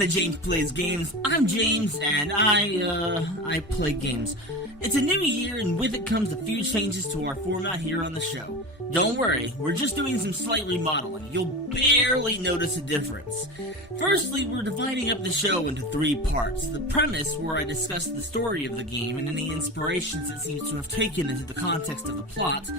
to James Plays Games. I'm James, and I play games. It's a new year, and with it comes a few changes to our format here on the show. Don't worry, we're just doing some slight remodeling. You'll barely notice a difference. Firstly, we're dividing up the show into 3 parts. The premise, where I discuss the story of the game and any inspirations it seems to have taken into the context of the plot.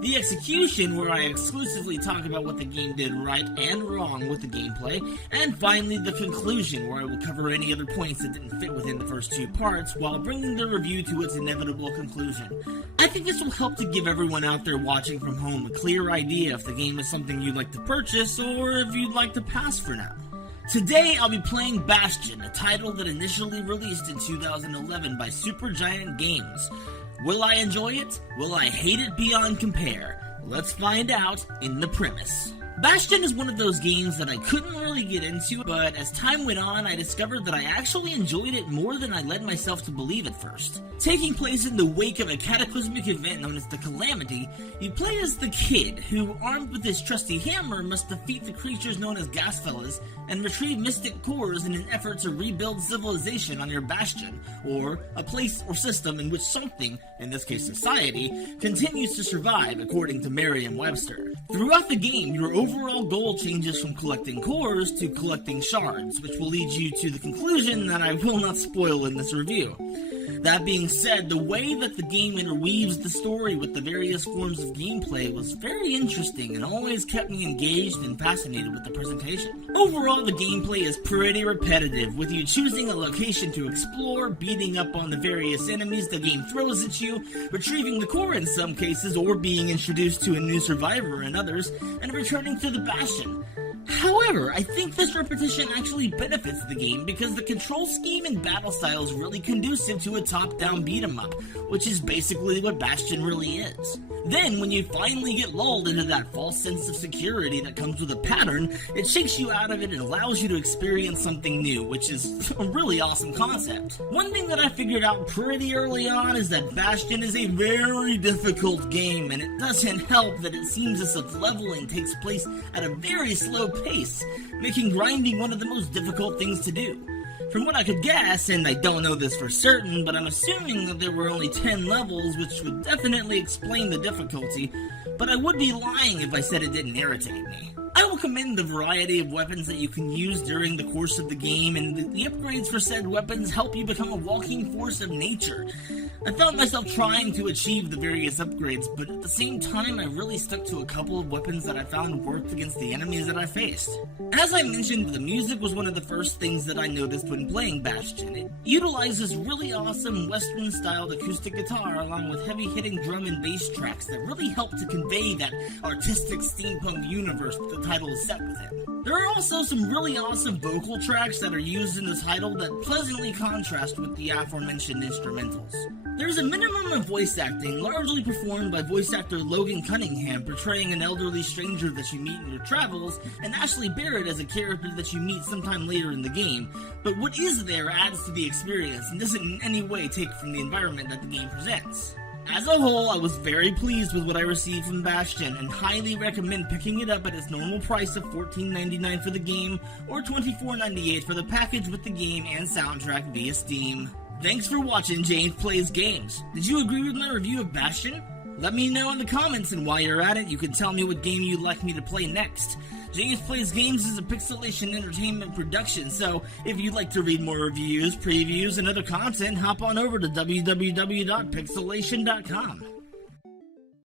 The execution, where I exclusively talk about what the game did right and wrong with the gameplay. And finally, the conclusion, where I will cover any other points that didn't fit within the first 2 parts, while bringing the review to its inevitable conclusion. I think this will help to give everyone out there watching from home a clear idea if the game is something you'd like to purchase or if you'd like to pass for now. Today I'll be playing Bastion, a title that initially released in 2011 by Supergiant Games. Will I enjoy it? Will I hate it beyond compare? Let's find out in the premise. Bastion is one of those games that I couldn't really get into, but as time went on, I discovered that I actually enjoyed it more than I led myself to believe at first. Taking place in the wake of a cataclysmic event known as the Calamity, you play as the Kid, who, armed with his trusty hammer, must defeat the creatures known as Gasfellas and retrieve mystic cores in an effort to rebuild civilization on your Bastion, or a place or system in which something, in this case society, continues to survive according to Merriam-Webster. Throughout the game, your overall goal changes from collecting cores to collecting shards, which will lead you to the conclusion that I will not spoil in this review. That being said, the way that the game interweaves the story with the various forms of gameplay was very interesting and always kept me engaged and fascinated with the presentation. Overall, the gameplay is pretty repetitive, with you choosing a location to explore, beating up on the various enemies the game throws at you, retrieving the core in some cases, or being introduced to a new survivor in others, and returning to the Bastion. However, I think this repetition actually benefits the game because the control scheme and battle style is really conducive to a top-down beat-em-up, which is basically what Bastion really is. Then, when you finally get lulled into that false sense of security that comes with a pattern, it shakes you out of it and allows you to experience something new, which is a really awesome concept. One thing that I figured out pretty early on is that Bastion is a very difficult game, and it doesn't help that it seems as if leveling takes place at a very slow pace, making grinding one of the most difficult things to do. From what I could guess, and I don't know this for certain, but I'm assuming that there were only 10 levels, which would definitely explain the difficulty, but I would be lying if I said it didn't irritate me. I will commend the variety of weapons that you can use during the course of the game, and the upgrades for said weapons help you become a walking force of nature. I found myself trying to achieve the various upgrades, but at the same time I really stuck to a couple of weapons that I found worked against the enemies that I faced. As I mentioned, the music was one of the first things that I noticed when playing Bastion. It utilizes really awesome Western-styled acoustic guitar along with heavy-hitting drum and bass tracks that really help to convey that artistic steampunk universe that the title is set within. There are also some really awesome vocal tracks that are used in the title that pleasantly contrast with the aforementioned instrumentals. There's a minimum of voice acting, largely performed by voice actor Logan Cunningham, portraying an elderly stranger that you meet in your travels, and Ashley Barrett as a character that you meet sometime later in the game. But what is there adds to the experience and doesn't in any way take from the environment that the game presents. As a whole, I was very pleased with what I received from Bastion, and highly recommend picking it up at its normal price of $14.99 for the game, or $24.98 for the package with the game and soundtrack via Steam. Thanks for watching James Plays Games. Did you agree with my review of Bastion? Let me know in the comments, and while you're at it, you can tell me what game you'd like me to play next. James Plays Games is a Pixcelation entertainment production, so if you'd like to read more reviews, previews, and other content, hop on over to www.pixcelation.com.